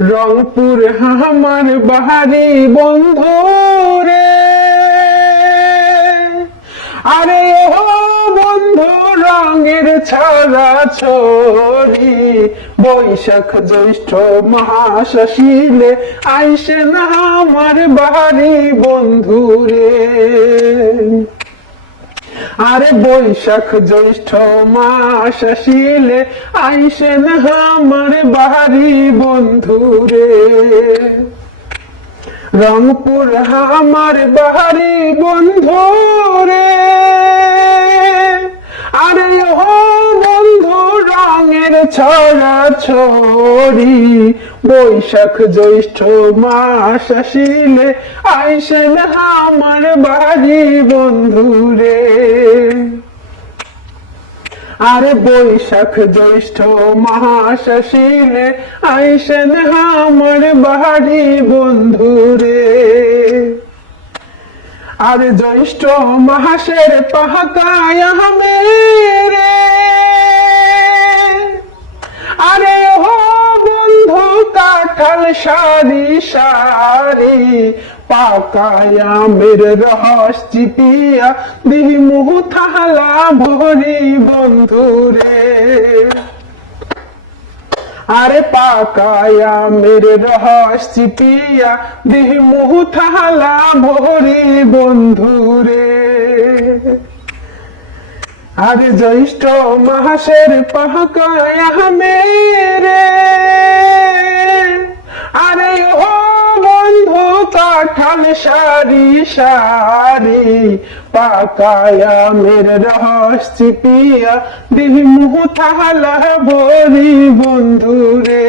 রংপুর আমার বাহারি বন্ধু রে, আরে ও বন্ধু রঙের ছড়া ছড়ি, বৈশাখ জ্যৈষ্ঠ মাস আসিলে আইসে না আমার বাহারি বন্ধু রে। আরে বৈশাখ জ্যৈষ্ঠ মাস আসিলে আইসে না আমার বাহারি বন্ধু রে। রংপুর আমার বাহারি বন্ধু রে, আরে ও বন্ধু রঙের ছড়া ছড়ি, বৈশাখ জ্যৈষ্ঠ মাস আসিলে আইসে না আমার বাহারি বন্ধু রে। আরে বৈশাখ জ্যৈষ্ঠ মাস আসিলে আইসে না আমার বাহারি বন্ধু রে। আরে জ্যৈষ্ঠ মাসের পাহাকায় মেরে, আরে ও বন্ধু কাঁঠাল সারি সারি, পাকায় আমের রস চিপিয়া দিহি মুহ থালা ভরি বন্ধু রে। আরে পাকায় আমের রস চিপিয়া দিহি মুহ থালা ভরি বন্ধু রে। আরে জ্যৈষ্ঠ মাসের পাকায় মেরে, আরে ও বন্ধু কাঁঠাল সারি সারি, পাকায় আমের রস চিপিয়া দিহি মুহ থালা ভরি বন্ধু রে।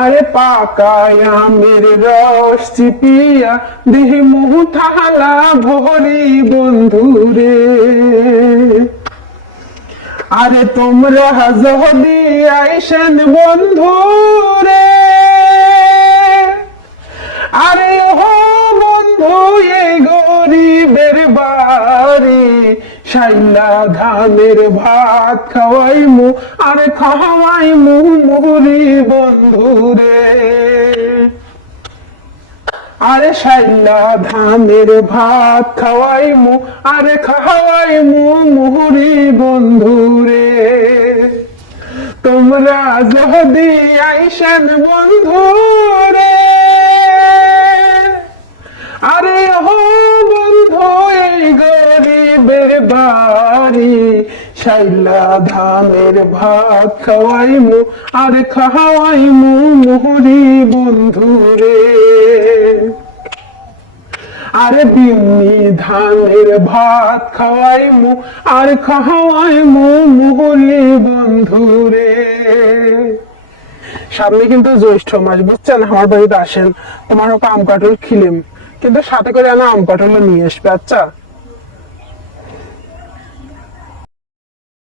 আরে পাকায় আমের রস চিপিয়া দিহি মুহ থালা ভরি বন্ধু রে। আরে তোমরা যদি আইসেন বন্ধু রে, আরে ও বন্ধু এই গরিবের বাড়ি, শাইলা ধানের ভাত খাওয়াইমু, আরে খাওয়াইমু মুহুরি বন্ধু রে। আরে শাইলা ধানের ভাত খাওয়াইমু, আরে খাওয়াইমু মুহুরি বন্ধু রে। তোমরা যদি আইসেন বন্ধু রে, আরে ও বন্ধু এই গরিবের বাড়ি, শাইলা ধানের ভাত খাওয়াইমু, আরে খাওয়াইমু মুহুরি বন্ধু রে। আরে বিন্নি ধানের ভাত খাওয়াইমু, আর খাওয়াইমু মুহুরি বন্ধু রে। সামনে কিন্তু জ্যৈষ্ঠ মাস, বুঝছেন? আমার বাড়িতে আসেন, তোমার আম কাঁঠাল খিলিম, কিন্তু সাথে করে আম কাঁঠাল নিয়ে আসবে, আচ্ছা?